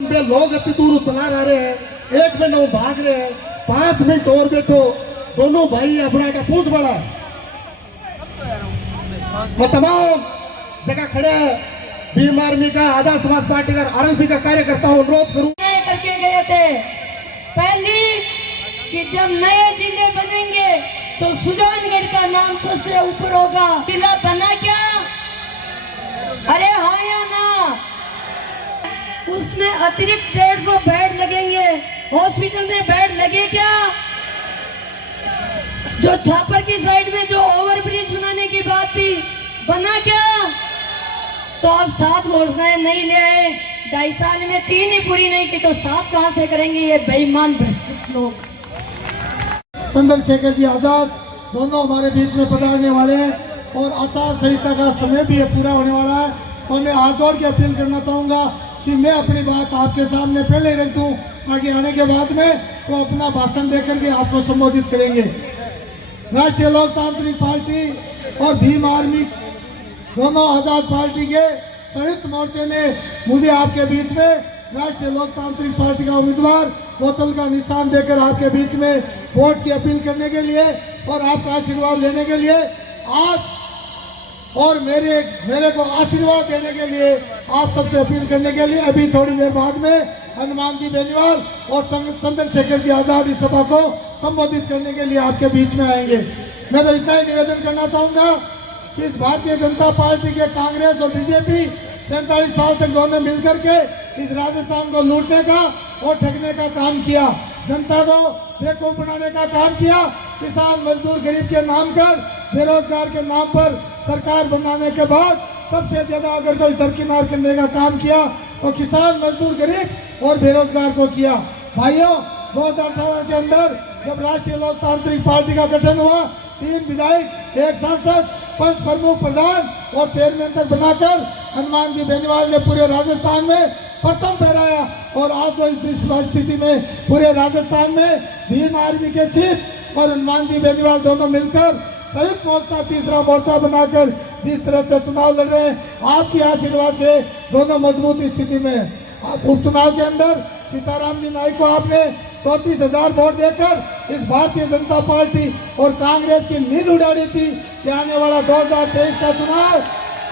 लोग इतनी दूर चला जा रहे हैं, 1 मिनट वो भाग रहे हैं, 5 मिनट और बैठो। दोनों भाई अपना का पूछ बड़ा वो तमाम जगह खड़े भीम आर्मी का, आजाद समाज पार्टी का, आरएलपी का कार्यकर्ता अनुरोध करूं करके गए थे। पहली कि जब नए जिले बनेंगे तो सुजानगढ़ का नाम सबसे ऊपर होगा। जिला बना क्या? अरे हाँ या ना? उसमें अतिरिक्त 150 बेड लगेंगे। हॉस्पिटल में बेड लगे क्या? जो छापर की साइड में जो ओवरब्रिज बनाने की बात थी, बना क्या? तो अब 7 घोषणाएं नहीं ले आए, 2.5 साल में 3 ही पूरी नहीं की तो 7 कहां से करेंगे ये बेईमान भ्रष्ट लोग। चंद्रशेखर जी आजाद दोनों हमारे बीच में पधारने वाले हैं और आचार संहिता का समय भी पूरा होने वाला है। तो मैं हाथ जोड़ के अपील करना चाहूँगा कि मैं अपनी बात आपके सामने पहले ही रख दूँ, आगे आने के बाद में वो अपना भाषण दे करके आपको संबोधित करेंगे। राष्ट्रीय लोकतांत्रिक पार्टी और भीम आर्मी दोनों आजाद पार्टी के संयुक्त मोर्चे ने मुझे आपके बीच में राष्ट्रीय लोकतांत्रिक पार्टी का उम्मीदवार बोतल का निशान देकर आपके बीच में वोट की अपील करने के लिए और आपका आशीर्वाद लेने के लिए आज और मेरे को आशीर्वाद देने के लिए आप सबसे अपील करने के लिए अभी थोड़ी देर बाद में हनुमान जी बेनीवाल और चंद्रशेखर जी आजाद इस सभा को संबोधित करने के लिए आपके बीच में आएंगे। मैं तो इतना ही निवेदन करना चाहूँगा कि इस भारतीय जनता पार्टी के कांग्रेस और बीजेपी 45 साल तक दोनों मिलकर के इस राजस्थान को लूटने का और ठगने का काम किया, जनता को बेवकूफ बनाने का काम किया, किसान मजदूर गरीब के नाम पर, बेरोजगार के नाम पर सरकार बनाने के बाद सबसे ज्यादा अगर कोई दरकिनार करने का काम किया तो किसान मजदूर गरीब और बेरोजगार को किया। भाइयों, 2018 के अंदर जब राष्ट्रीय लोकतांत्रिक पार्टी का गठन हुआ, 3 विधायक, 1 सांसद, 5 प्रमुख प्रधान और चेयरमैन तक बनाकर हनुमान जी बेनीवाल ने पूरे राजस्थान में प्रथम फहराया। और आज जो इस स्थिति में पूरे राजस्थान में भीम आर्मी के चीफ और हनुमान जी बेनीवाल दोनों मिलकर संयुक्त मोर्चा, तीसरा मोर्चा बनाकर जिस तरह से चुनाव लड़ रहे हैं, आपकी आशीर्वाद से दोनों मजबूत स्थिति में। उपचुनाव के अंदर सीताराम जी नाइक को आपने 34,000 वोट देकर इस भारतीय जनता पार्टी और कांग्रेस की नींद उड़ाड़ी थी कि आने वाला 2023 का चुनाव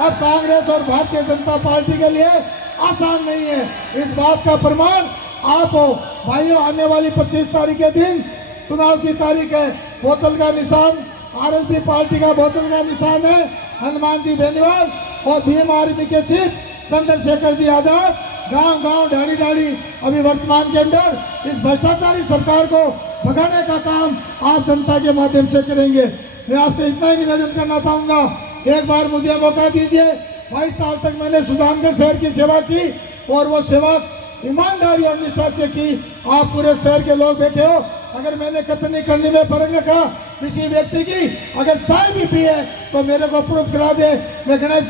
अब कांग्रेस और भारतीय जनता पार्टी के लिए आसान नहीं है। इस बात का प्रमाण आप हो भाइयों। आने वाली 25 तारीख के दिन चुनाव की तारीख है। बोतल का निशान आरएलपी पार्टी का बोतल का निशान है हनुमान जी बेनीवाल और भीम आर्मी के चीफ चंद्रशेखर जी आजाद गांव गांव ढाड़ी ढाड़ी अभी वर्तमान के अंदर इस भ्रष्टाचारी सरकार को भगाने का काम आप जनता के माध्यम से करेंगे। मैं आपसे इतना ही निवेदन करना चाहूंगा, एक बार मुझे मौका दीजिए। 22 साल तक मैंने सुजानगढ़ शहर की सेवा की और वो सेवा ईमानदारी और निष्ठा से की। आप पूरे शहर के लोग बैठे हो, अगर मैंने कतनी करने में फर्क रखा किसी व्यक्ति की अगर चाय भी पी है तो मेरे को प्रूफ करा दे। मैं गणेश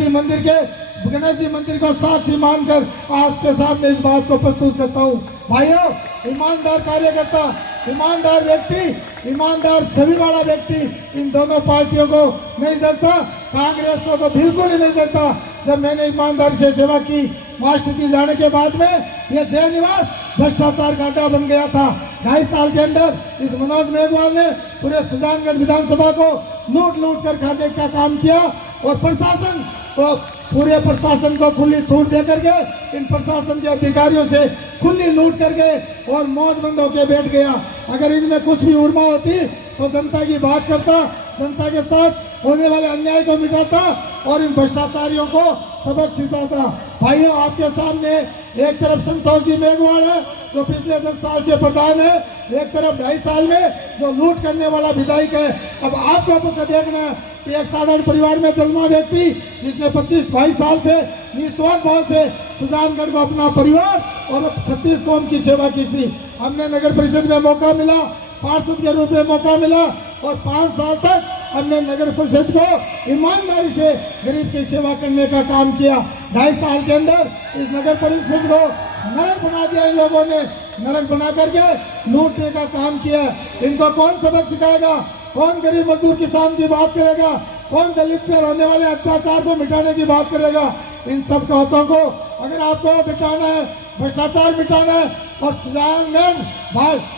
जी मंदिर को साक्षी मानकर आपके सामने इस बात को प्रस्तुत करता हूँ। भाइयों, ईमानदार कार्यकर्ता, ईमानदार व्यक्ति, ईमानदार छवि वाला व्यक्ति इन दोनों पार्टियों को नहीं जरता, कांग्रेस को तो बिल्कुल ही नहीं जरता। जब मैंने ईमानदारी से सेवा की, मास्टर जी जाने के बाद में यह जय निवास भ्रष्टाचार का अड्डा बन गया था। 2.5 साल के अंदर इस मनोज मेघवाल ने पूरे सुजानगढ़ विधानसभा को लूट कर खाने का काम किया और प्रशासन तो पूरे प्रशासन को खुली छूट दे करके इन प्रशासन के अधिकारियों से खुली लूट करके और मौज बंद होकर बैठ गया। अगर इनमें कुछ भी उर्मा होती तो जनता की बात करता, जनता के साथ होने वाले अन्याय को मिटाता और इन भ्रष्टाचारियों को सबक सिखाता। भाइयों, आपके सामने एक तरफ संतोष जी मेघवाल है जो पिछले 10 साल से प्रधान है, एक तरफ 2.5 साल में जो लूट करने वाला विधायक है। अब आपको देखना है कि एक साधारण परिवार में जन्मा व्यक्ति जिसने 25-22 साल से निस्वार्थ भाव से सुजानगढ़ को अपना परिवार और 36 कौम की सेवा की थी। हमने नगर परिषद में मौका मिला, पार्षद के रूप में मौका मिला और 5 साल तक हमने नगर परिषद को ईमानदारी से गरीब की सेवा करने का काम किया। 2.5 साल के अंदर इस नगर परिषद को नरक बना दिया। इन लोगों ने नरक बना करके लूटने का काम किया। इनको कौन सबक सिखाएगा? कौन गरीब मजदूर किसान की बात करेगा? कौन दलित पर होने वाले अत्याचार को मिटाने की बात करेगा? इन सब बातों को अगर आपको मिटाना है भ्रष्टाचार मिटाना है और सुजानगढ़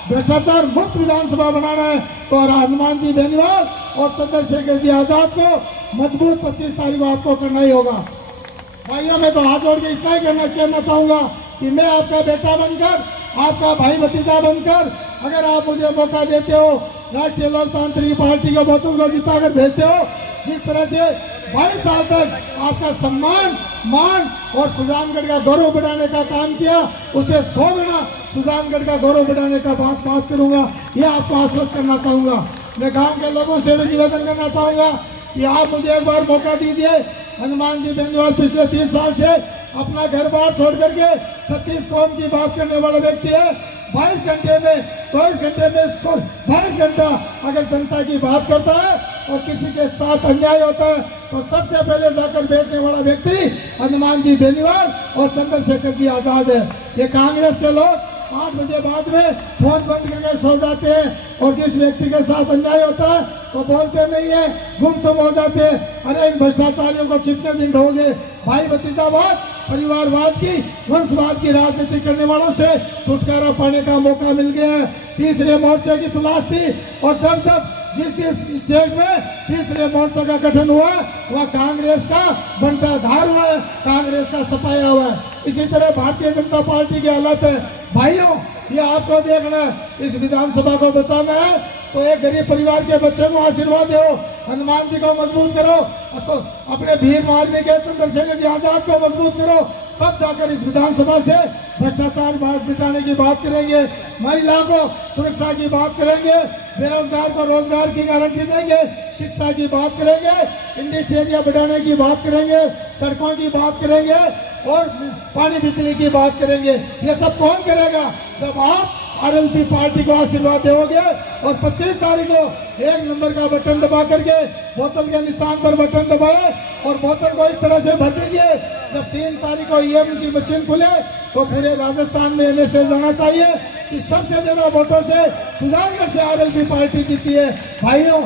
भ्रष्टाचार मुक्त विधानसभा बनाना है तो हनुमान जी बेनीवाल और चंद्रशेखर जी आजाद को मजबूत 25 तारीख को आपको करना ही होगा। भाइयों, मैं तो हाथ जोड़ के इतना ही कहना चाहूंगा कि मैं आपका बेटा बनकर, आपका भाई भतीजा बनकर, अगर आप मुझे मौका देते हो, राष्ट्रीय लोकतांत्रिक पार्टी के बोतल को जिता कर भेजते हो, जिस तरह से 22 साल तक आपका सम्मान, मान और सुजानगढ़ का गौरव बढ़ाने का काम किया, उसे 100 गुना सुजानगढ़ का गौरव बढ़ाने का बात करूंगा, यह आपको आश्वस्त करना चाहूंगा। मैं गांव के लोगों से भी निवेदन करना चाहूंगा कि आप मुझे एक बार मौका दीजिए। हनुमान जी बेनीवाल पिछले 30 साल से अपना घर बार छोड़ करके 36 कौम की बात करने वाला व्यक्ति है। 22 घंटे में 22 घंटा अगर जनता की बात करता है और किसी के साथ अन्याय होता है तो सबसे पहले जाकर बैठने वाला व्यक्ति हनुमान जी बेनीवाल और चंद्रशेखर जी आजाद है। ये कांग्रेस के लोग 8 बजे बाद में फोन बंद करके सो जाते हैं और जिस व्यक्ति के साथ अन्याय होता है तो बोलते नहीं है, गुमसुम हो जाते हैं। अरे इन भ्रष्टाचारियों को कितने दिन ढोगे? भाई भतीजावाद, परिवारवाद की, वंशवाद की राजनीति करने वालों से छुटकारा पाने का मौका मिल गया है। तीसरे मोर्चे की तलाश थी और जब जिस स्टेट में तीसरे मोर्चे का गठन हुआ वह कांग्रेस का बंटाधार हुआ है, कांग्रेस का सफाया हुआ है। इसी तरह भारतीय जनता पार्टी की हालत है। भाइयों, ये आपको देखना है, इस विधानसभा को बचाना है तो एक गरीब परिवार के बच्चे को आशीर्वाद दो, हनुमान जी को मजबूत करो, अपने भीम आर्मी के चंद्रशेखर जी आजाद को मजबूत करो, तब जाकर इस विधानसभा से भ्रष्टाचार मिटाने की बात करेंगे, महिला को सुरक्षा की बात करेंगे, बेरोजगार को रोजगार की गारंटी देंगे, शिक्षा की बात करेंगे, इंडस्ट्री एरिया बढ़ाने की बात करेंगे, सड़कों की बात करेंगे और पानी बिजली की बात करेंगे। ये सब कौन करेगा? जब आप आरएलपी पार्टी को आशीर्वाद दोगे और 25 तारीख को 1 नंबर का बटन दबा करके बोतल के निशान पर बटन दबाए और बोतल को इस तरह से भर दीजिए। जब 3 तारीख को ईएम की मशीन खुले तो पूरे राजस्थान में मैसेज जाना चाहिए कि सबसे ज्यादा वोटों से सुजानगढ़ से आरएलपी पार्टी जीती है। भाइयों,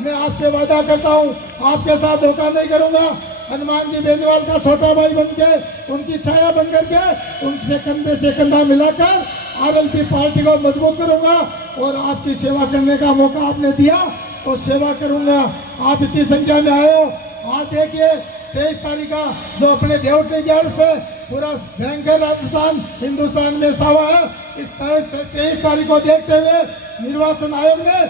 मैं आपसे वादा करता हूँ, आपके साथ धोखा नहीं करूंगा। हनुमान जी बेनीवाल का छोटा भाई बन के, उनकी छाया बन करके, उनसे कंधे से कंधा मिलाकर आरएलपी पार्टी को मजबूत करूंगा और आपकी सेवा करने का मौका आपने दिया तो सेवा करूंगा। आप इतनी संख्या में आए हो। आज देखिए 23 तारीख का जो अपने देवटी ग्यारह से पूरा भयंकर राजस्थान हिंदुस्तान में सावा है। इस 23 तारीख को देखते हुए निर्वाचन आयोग ने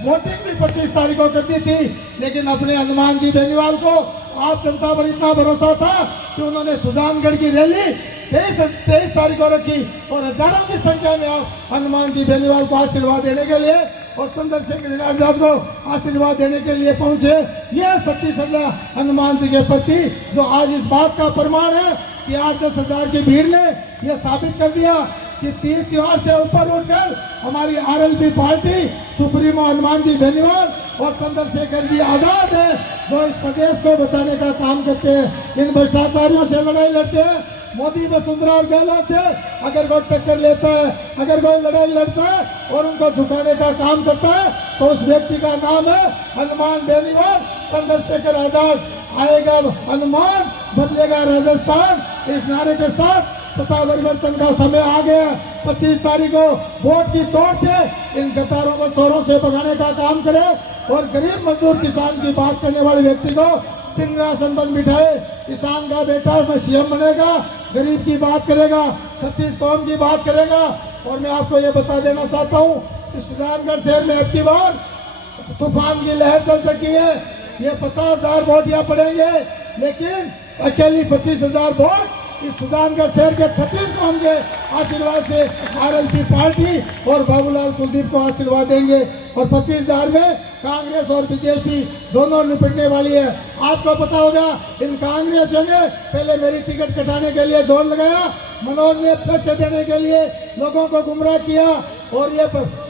वोटिंग भी 25 तारीख को कर दी थी, लेकिन अपने हनुमान जी बेनीवाल को आप जनता पर इतना भरोसा था कि उन्होंने सुजानगढ़ की रैली 23 तारीख को रखी और हजारों की संख्या में आप हनुमान जी बेनीवाल को आशीर्वाद देने के लिए और चंद्रशेखर आजाद को आशीर्वाद देने के लिए पहुंचे। यह सच्ची श्रद्धा हनुमान जी के प्रति जो आज इस बात का प्रमाण है कि 8-10 हजार की भीड़ ने यह साबित कर दिया कि तीर त्योहार से ऊपर उठकर हमारी RLP party supremo Hanuman ji Beniwal और चंद्रशेखर जी आजाद है जो इस प्रदेश को बचाने का काम करते हैं, इन भ्रष्टाचारियों से लड़ाई लड़ते हैं। मोदी वसुंधरा और गहलोत से अगर कोई टक्कर लेता है, अगर कोई लड़ाई लड़ता है और उनको झुकाने का काम करता है तो उस व्यक्ति का नाम है हनुमान बेनीवाल, चंद्रशेखर आजाद। आएगा हनुमान, बदलेगा राजस्थान, इस नारे के साथ सत्ता परिवर्तन का समय आ गया। 25 तारीख को वोट की चोट से इन गद्दारों को चोरों से भगाने का काम करे और गरीब मजदूर किसान की बात करने वाले व्यक्ति को सिंहासन पर बिठाए। किसान का बेटा उसमें सीएम बनेगा, गरीब की बात करेगा, 36 कौम की बात करेगा। और मैं आपको ये बता देना चाहता हूँ कि सुजानगढ़ शहर में अब की बार तूफान की लहर चल सकी है। ये 50,000 वोट यहाँ पड़ेंगे, लेकिन अकेली 25,000 वोट इस सुजानगढ़ शहर के 36 कौम के आशीर्वाद से आरएलपी पार्टी और बाबूलाल कुलदीप को आशीर्वाद देंगे और 25,000 में कांग्रेस और बीजेपी दोनों निपटने वाली है। आपको पता होगा इन कांग्रेसियों ने पहले मेरी टिकट कटाने के लिए जोर लगाया, मनोज ने पैसे देने के लिए लोगों को गुमराह किया और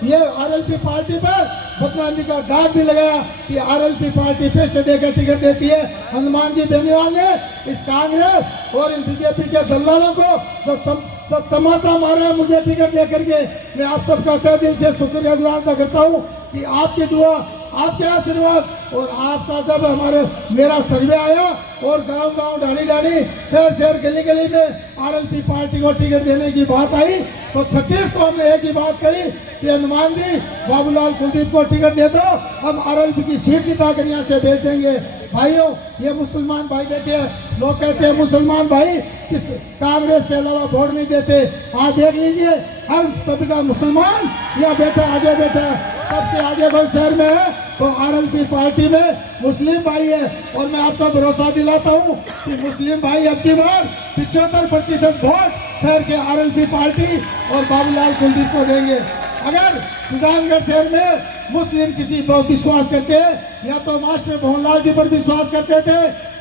ये आरएलपी पार्टी पर बदनामी का दाग भी लगाया कि आरएलपी पार्टी पैसे देकर टिकट देती है। हनुमान जी बेनीवाल ने इस कांग्रेस और इन बीजेपी के दलालों को जो चमाता मारा मुझे टिकट दे करके, मैं आप सबका तहे दिल से शुक्रिया गुजार करता हूँ कि आपकी दुआ आपके आशीर्वाद और आपका जब हमारे मेरा सर्वे आया और गांव गांव डाली डाली शहर शहर गली गली में आरएलपी पार्टी को टिकट देने की बात आई तो 36 को हमने एक ही बात कही कि हनुमान जी बाबूलाल कुलदीप को टिकट दे दो, हम आरएलपी की सीट जिता कर यहाँ से भेज देंगे। भाइयों, ये मुसलमान भाई बैठे हैं, लोग कहते हैं मुसलमान भाई किस कांग्रेस के अलावा वोट नहीं देते। आप देख लीजिए हर तबका मुसलमान यहाँ बैठा, आगे बैठा, सबसे आगे बड़े शहर में है तो आरएलपी पार्टी में मुस्लिम भाई है। और मैं आपको भरोसा दिलाता हूँ कि मुस्लिम भाई अब की बार 75% वोट शहर के आरएलपी पार्टी और बाबूलाल कुलदीप को देंगे। अगर सुजानगढ़ शहर में मुस्लिम किसी पर विश्वास करते हैं या तो मास्टर भवनलाल जी पर विश्वास करते थे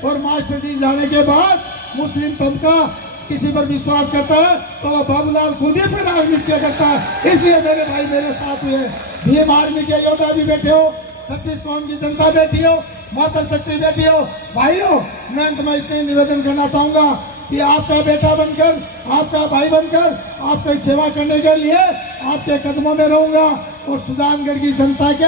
और मास्टर जी जाने के बाद मुस्लिम तबका किसी पर विश्वास करता है तो वह बाबूलाल कुलदीप की राजनीति करता है। इसलिए मेरे भाई मेरे साथ हुए, भीम आर्मी के योद्धा भी बैठे हो, 36 कौम की जनता बैठी हो, माता शक्ति बैठी हो। भाइयों, मैं अंत में इतने निवेदन करना चाहूंगा कि आपका बेटा बनकर, आपका भाई बनकर, आपकी सेवा करने के लिए आपके कदमों में रहूंगा और सुजानगढ़ की जनता के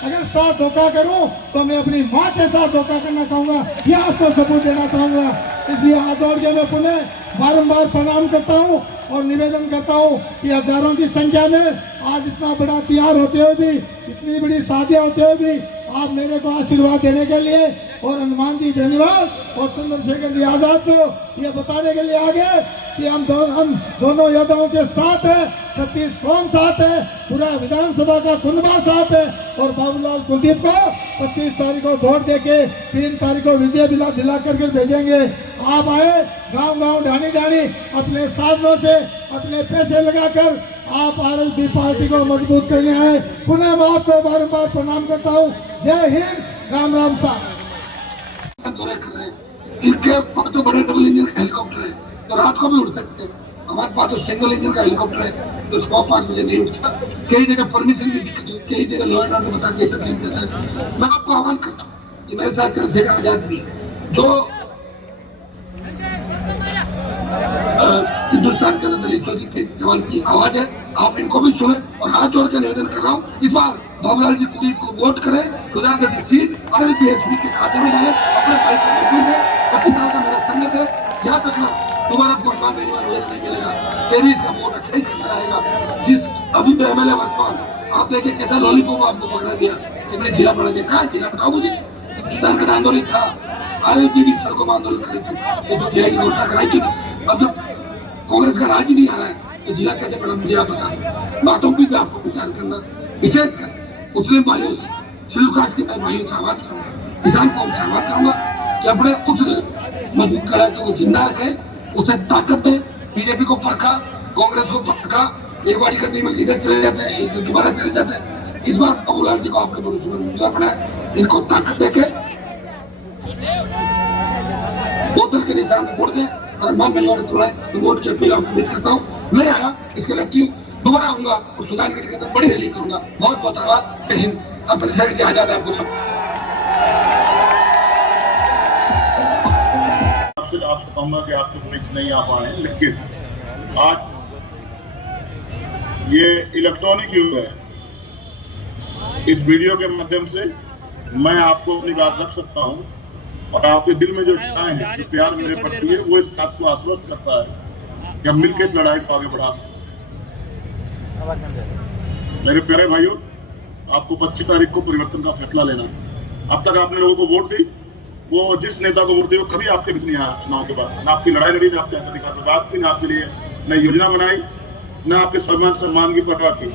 अगर साथ धोखा करूं तो मैं अपनी मां के साथ धोखा करना चाहूंगा, यह आपको सबूत देना चाहूंगा। इसलिए हाथ जोड़ के मैं पुनः बारंबार प्रणाम करता हूं और निवेदन करता हूं कि हजारों की संख्या में आज इतना बड़ा त्योहार होते हुए भी, इतनी बड़ी शादियां होते हुए भी आप मेरे को आशीर्वाद देने के लिए और हनुमान जी धन्यवाद और चंद्रशेखर जी आजाद को ये बताने के लिए आगे कि हम दोनों योद्धाओं के साथ है, 36 कौम साथ है, पूरा विधानसभा का कुनबा साथ है और बाबूलाल कुलदीप को 25 तारीख को वोट देके 3 तारीख को विजय दिला करके भेजेंगे। आप आए गांव गांव ढाणी ढाणी अपने साधनों से अपने पैसे लगाकर आप आरएलपी पार्टी को मजबूत करने आए। पुनः मैं आपको बारंबार प्रणाम करता हूँ। जय हिंद, राम राम साहब। दौरे कर रहे हैं, इनके पास तो बड़े डबल इंजन का हेलीकॉप्टर है तो रात को भी उड़ सकते हैं। हमारे पास तो सिंगल इंजन का हेलीकॉप्टर है तो सुबह 5 बजे नहीं उठता। कई जगह परमिशन की दिक्कत होती है, कई जगह लॉ एंड ऑर्डर बता के तकलीफ देता है। मैं आपको आह्वान करता हूँ कि मेरे साथ चंद्रशेखर आजाद भी जो हिंदुस्तान के अंदर दलितों के जवान की आवाज है, आप इनको भी सुने और हाथ जोड़ के निवेदन कर रहा हूँ इस बार बाबूलाल जी कुलदीप को वोट करें, सुजानगढ़ की सीट आरएलपी के खाते में डालें, अपने भाई को मजबूत है। 25 साल का मेरा संगत है, याद रखना दोबारा वोट मेरी बार नहीं मिलेगा, तेरी का वोट अच्छा ही चलता रहेगा। जिस अभी तो एमएलए वर्तमान आप देखिए कैसा लॉलीपॉप आपको पकड़ा दिया, इतने जिला बढ़ा दिया, कहा जिला बताओ मुझे। सुजानगढ़ आंदोलन था, आरएलपी भी सड़कों में आंदोलन करी थी, तो जिला की घोषणा कराई थी। अब जब कांग्रेस का राज ही नहीं आ रहा है तो जिला कैसे बड़ा, मुझे आप बता। बातों की भी आपको विचार करना, विशेषकर मुस्लिम भाइयों से, शेड्यूल कास्ट के भाइयों से आवाज करूंगा, किसान कौम से आवाज करूंगा कि अपने उस मजबूत कड़ाके को जिंदा रखें, उसे ताकत दें। बीजेपी को परखा, कांग्रेस को परखा, एक बार करने में इधर चले जाते हैं, एक दोबारा चले जाते हैं। इस बार बाबूलाल जी को आपके भरोसे पर बनाए, इनको ताकत देके बोतल के निशान को वोट दें और मां मिलवाने तुलाए तो वोट की अपील आपको भेज करता हूँ। मैं आया इसके लिए दोबारा आऊंगा और सुजानगढ़ के अंदर बड़ी रैली करूंगा। बहुत बहुत आभार। जय हिंद। अब चंद्रशेखर आजाद आपको सब आपसे कहूंगा कि आपके बीच नहीं आ पाए, लेकिन आज ये इलेक्ट्रॉनिक युग है, इस वीडियो के माध्यम से मैं आपको अपनी बात रख सकता हूं और आपके दिल में जो इच्छाएं हैं, जो प्यार मेरे प्रति है, वो इस बात को आश्वस्त करता है कि हम मिलकर इस लड़ाई को आगे बढ़ा सकते हैं। मेरे प्यारे भाइयों, आपको 25 तारीख को परिवर्तन का फैसला लेना। अब तक आपने लोगों को वोट दी, वो जिस नेता को वोट दी वो कभी आपके बीच नहीं आया चुनाव के बाद, ना आपकी लड़ाई लड़ी, ना आपके अधिकार से बात की, ना आपके लिए न योजना बनाई, न आपके सम्मान की परवाह की।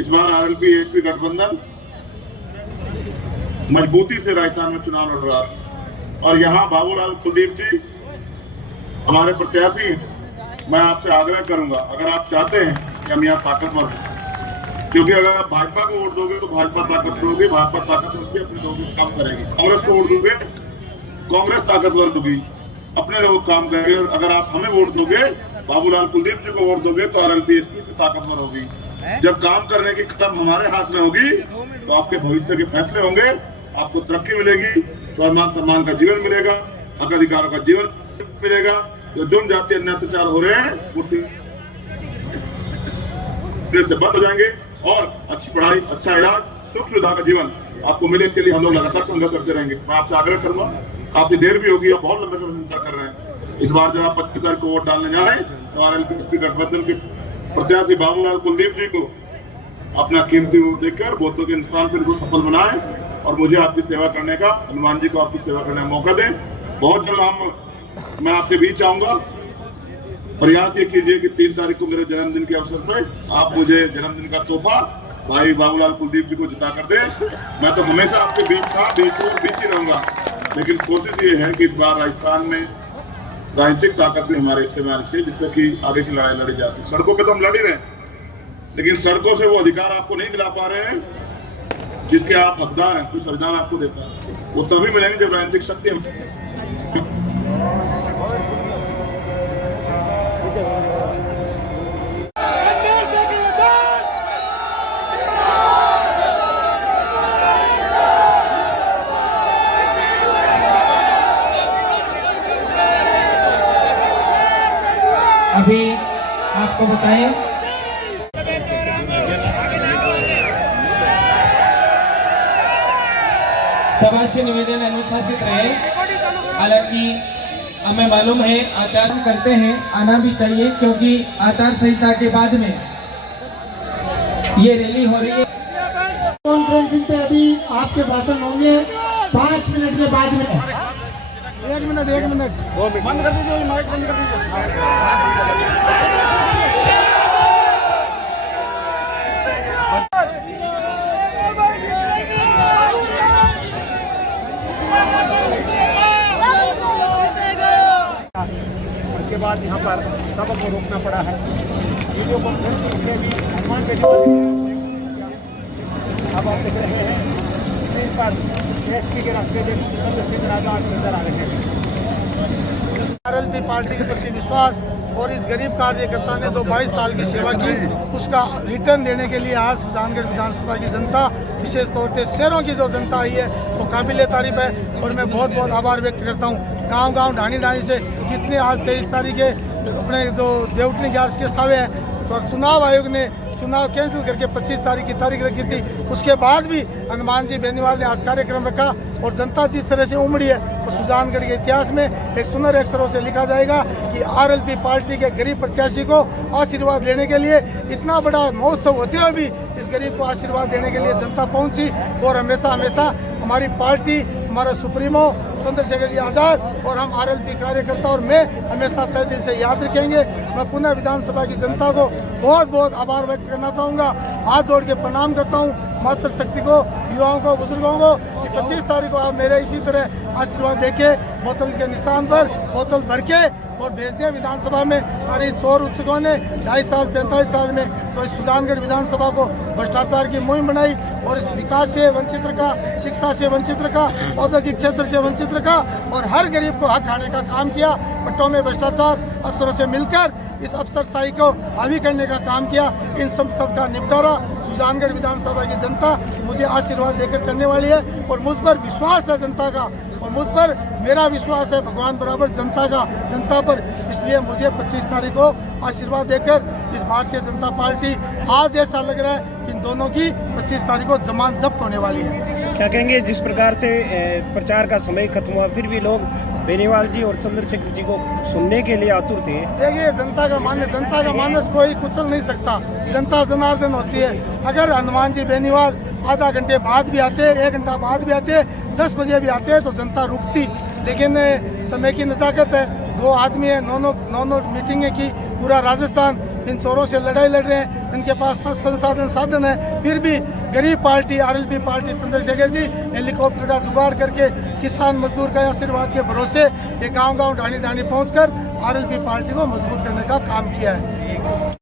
इस बार आरएलपी एसपी गठबंधन मजबूती से राजस्थान में चुनाव लड़ रहा है और यहाँ बाबूलाल कुलदीप जी हमारे प्रत्याशी हैं। मैं आपसे आग्रह करूंगा, अगर आप चाहते हैं कि हम यहाँ ताकतवर हैं, क्योंकि अगर आप भाजपा को वोट दोगे तो भाजपा ताकतवर होगी, भाजपा ताकतवर होगी, अपने लोगों काम करेगी। कांग्रेस को वोट दोगे, कांग्रेस ताकतवर होगी, अपने लोग काम करेंगे। और अगर आप हमें वोट दोगे, बाबूलाल कुलदीप जी को वोट दोगे, तो आरएलपी एसपी ताकतवर होगी। जब काम करने की कदम हमारे हाथ में होगी तो आपके भविष्य के फैसले होंगे, आपको तरक्की मिलेगी, स्वाभिमान सम्मान का जीवन मिलेगा, हक अधिकारों का जीवन मिलेगा। जो जुर्म जातीय अत्याचार हो रहे हैं वो से बंद हो जाएंगे और अच्छी पढ़ाई, अच्छा इलाज, सुख सुविधा का जीवन आपको मिले, इसके लिए हम लोग लगातार संघर्ष करते रहेंगे। मैं आपसे आग्रह करूंगा, काफी देर भी होगी और बहुत लंबे समय से इंतजार कर रहे हैं। इस बार जब आप 25 तारीख को वोट डालने जा रहे हैं तो आरएलपी गठबंधन के प्रत्याशी बाबूलाल कुलदीप जी को अपना कीमती वोट देकर वोटों के इंसान फिर को सफल बनाए और मुझे आपकी सेवा करने का, हनुमान जी को आपकी सेवा करने का मौका दें। बहुत जल्द मैं आपके बीच आऊंगा। प्रयास ये कीजिए कि 3 तारीख को मेरे जन्मदिन के अवसर पर आप मुझे जन्मदिन का तोहफा भाई बाबूलाल कुलदीप जी को जिता कर दें। मैं तो हमेशा आपके बीच था, बीच ही रहूंगा, लेकिन कोशिश ये है कि इस बार राजस्थान में राजनीतिक ताकत भी हमारे हिस्से में आनी चाहिए, जिससे कि आगे की लड़ाई लड़ी जा सके। सड़कों पे तो हम लड़ ही रहे हैं, लेकिन सड़कों से वो अधिकार आपको नहीं दिला पा रहे हैं जिसके आप हकदार हैं, कुछ संविधान आपको देता है। वो तभी मिलेंगे जब राजनीतिक शक्ति अभी आपको बताएं, सभा से निवेदन अनुशासित रहे। हालांकि हमें मालूम है आचार करते हैं, आना भी चाहिए, क्योंकि आचार संहिता के बाद में ये रैली हो रही है। कॉन्फ्रेंसिंग पे अभी आपके भाषण होंगे 5 मिनट के बाद में। 1 मिनट बंद कर दीजिए, माइक बंद कर दीजिए। उसके बाद यहाँ पर सबको रोकना पड़ा है। वीडियो कॉन्फ्रेंसिंग से भी हनुमान के अब आप देख रहे हैं स्क्रीन पर एसपी के रास्ते सिंह राजा नजर आ रहे हैं। आरएलपी पार्टी के प्रति विश्वास और इस गरीब कार्यकर्ता ने जो 22 साल की सेवा की, उसका रिटर्न देने के लिए आज सुजानगढ़ विधानसभा की जनता, विशेष तौर से शहरों की जो जनता आई है, वो काबिल तारीफ है और मैं बहुत बहुत आभार व्यक्त करता हूँ। गांव-गांव ढाणी से कितने आज 23 तारीख के अपने जो देवटनी ग्यारस के सावे हैं, तो चुनाव आयोग ने चुनाव कैंसिल करके 25 तारीख की तारीख रखी थी। उसके बाद भी हनुमान जी बेनीवाल ने आज कार्यक्रम रखा और जनता जिस तरह से उमड़ी है, तो सुजानगढ़ के इतिहास में एक सुनहरे अक्षरों से लिखा जाएगा कि आरएलपी पार्टी के गरीब प्रत्याशी को आशीर्वाद लेने के लिए इतना बड़ा महोत्सव होते हुए भी इस गरीब को आशीर्वाद देने के लिए जनता पहुंची। और हमेशा हमारी पार्टी, हमारा सुप्रीमो चंद्रशेखर जी आजाद और हम आरएलपी कार्यकर्ता और मैं हमेशा तहे दिल से याद रखेंगे। मैं पुनः विधानसभा की जनता को बहुत बहुत आभार व्यक्त करना चाहूँगा, हाथ जोड़ के प्रणाम करता हूँ मातृशक्ति को, युवाओं को, बुजुर्गों को कि 25 तारीख को आप मेरे इसी तरह आशीर्वाद देके बोतल के निशान पर बोतल भर के और भेज दिया विधानसभा में। हमारी चोर उत्सुकों ने 2.5 साल 45 साल में तो इस सुजानगढ़ विधानसभा को भ्रष्टाचार की मुहिम बनाई और इस विकास से वंचित रखा, शिक्षा से वंचित रखा, औद्योगिक क्षेत्र से वंचित रखा और हर गरीब को हक खाने का काम किया। पट्टों में भ्रष्टाचार अफसरों से मिलकर इस अफसरशाही को हावी करने का काम किया। इन सब का निपटारा सुजानगढ़ विधानसभा की जनता मुझे आशीर्वाद देकर करने वाली है और मुझ पर विश्वास है जनता का, और मुझ पर मेरा विश्वास है भगवान बराबर जनता का, जनता पर। इसलिए मुझे 25 तारीख को आशीर्वाद देकर इस भारतीय जनता पार्टी, आज ऐसा लग रहा है कि इन दोनों की 25 तारीख को जमानत जब्त होने वाली है। क्या कहेंगे, जिस प्रकार से प्रचार का समय खत्म हुआ, फिर भी लोग बेनीवाल जी और चंद्रशेखर जी को सुनने के लिए आतुर थे? देखिए, जनता का मानस कोई कुचल नहीं सकता। जनता जनार्दन होती है। अगर हनुमान जी बेनीवाल आधा घंटे बाद भी आते, 1 घंटा बाद भी आते, 10 बजे भी आते तो जनता रुकती। लेकिन समय की नजाकत है, 2 आदमी है, नौ मीटिंगें की, पूरा राजस्थान इन चोरों से लड़ाई लड़ रहे हैं, इनके पास साधन है, फिर भी गरीब party RLP party Chandrashekhar ji helicopter का जुगाड़ करके किसान मजदूर का आशीर्वाद के भरोसे ये गांव-गांव ढाणी पहुंचकर आरएलपी पार्टी को मजबूत करने का काम किया है।